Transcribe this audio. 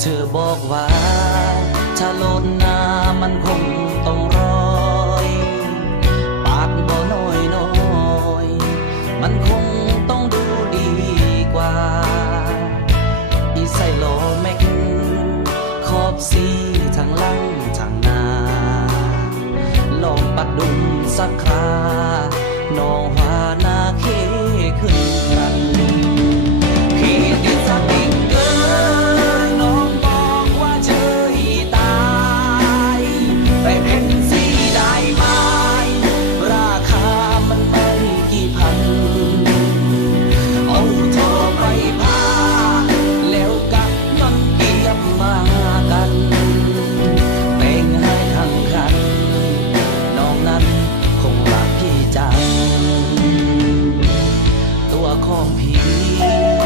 เธอบอกว่า ถ้าโลดน้ามันคงต้องรอยปาดบ่น้อยน้อยมันคงต้องดูดีกว่า อีใส่โลแม็กขอบสีทางหลังทางหน้าลองปัดดุมสักคราน้องว่านาเคขึ้น 放